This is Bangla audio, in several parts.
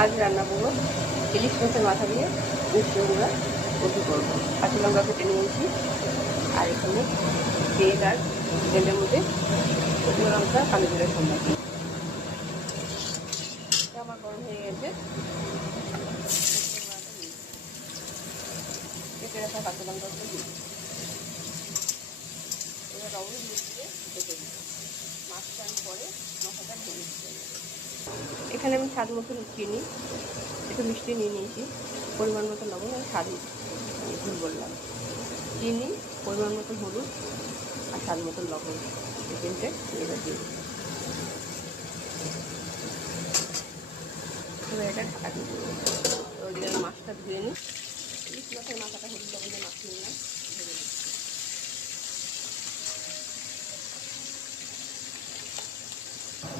আজ রান্না করবো ইলিশ মাছের মাথা দিয়ে মিষ্টি কুমড়া কচু করবো। কাঁচা লঙ্কা কেটে নিয়েছি, আর এখানে তেল আর তেলের মধ্যে শুকনো লঙ্কা কালো জিরে সম্মান আমার গরম হয়ে গেছে। কেটে রাখা কাঁচা লঙ্কাগুলো দিয়ে এবার লবণ দিয়ে ঢেকে দিই। মাছটা আমি পরে মশলাটা ঢেকে দিতে। এখানে আমি স্বাদ মতো চিনি, একটু মিষ্টি নিয়ে নিয়েছি, পরিমাণ মতো লবণ আর স্বাদ ভুল বললাম, চিনি, পরিমাণ মতো হলুদ আর স্বাদ মতো লবণ, এই তিনটে এবার দিয়ে এবার এটা ঢাকা দিয়ে দেবো। ওইদিকে আমি মাছটা ধুয়ে নিই। ইলিশ মাছের মাথাটা হলুদ লবণ দিয়ে মাখিয়ে নিলাম, ধরে নিই।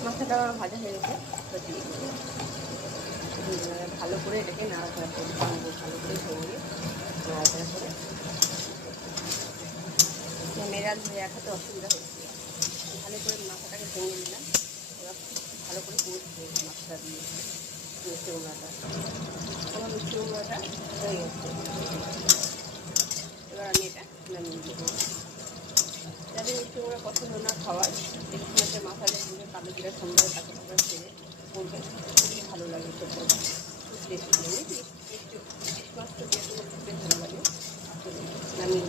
মাথাটা ভাজা হয়ে গেছে, দিয়ে দিই। ভালো করে এটাকে নাড়াচাড়া করে ভাঙবো, ভালো করে ভেঙে নাড়াচাড়া করে মেরাল হয়ে রাখাতে অসুবিধা হচ্ছে। ভালো করে মাথাটাকে ভেঙে নিলাম, এবার ভালো করে কষবো মাছটা দিয়ে মিষ্টি কুমড়াটা। আমার মিষ্টি কুমড়াটা হয়ে গেছে, এবার আমি এটা নামিয়ে দেবো। যাদের মিষ্টি কুমড়া পছন্দ না খাওয়ার, ইলিশ মাছের মাথা দিয়ে কালো জিরা সুন্দর কাঁচা লঙ্কা ছেড়ে করবেন, খুবই ভালো লাগে খেতে, খুব টেস্টি লাগে। ইলিশ মাছটা দিয়ে কোনো খেতে ভালো লাগে। নামিয়ে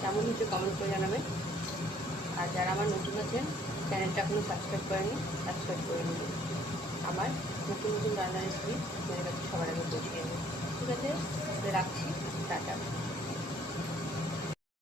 কেমন হচ্ছে কমেন্ট করে জানাবেন। আর যারা আমার নতুন আছেন, চ্যানেলটা এখনো সাবস্ক্রাইব করেনি, সাবস্ক্রাইব করে নিন। আমার নতুন নতুন রান্নার রেসিপি আপনাদের কাছে সবার আগে পৌঁছে যাবে। ঠিক আছে, রাখছি, টাটা।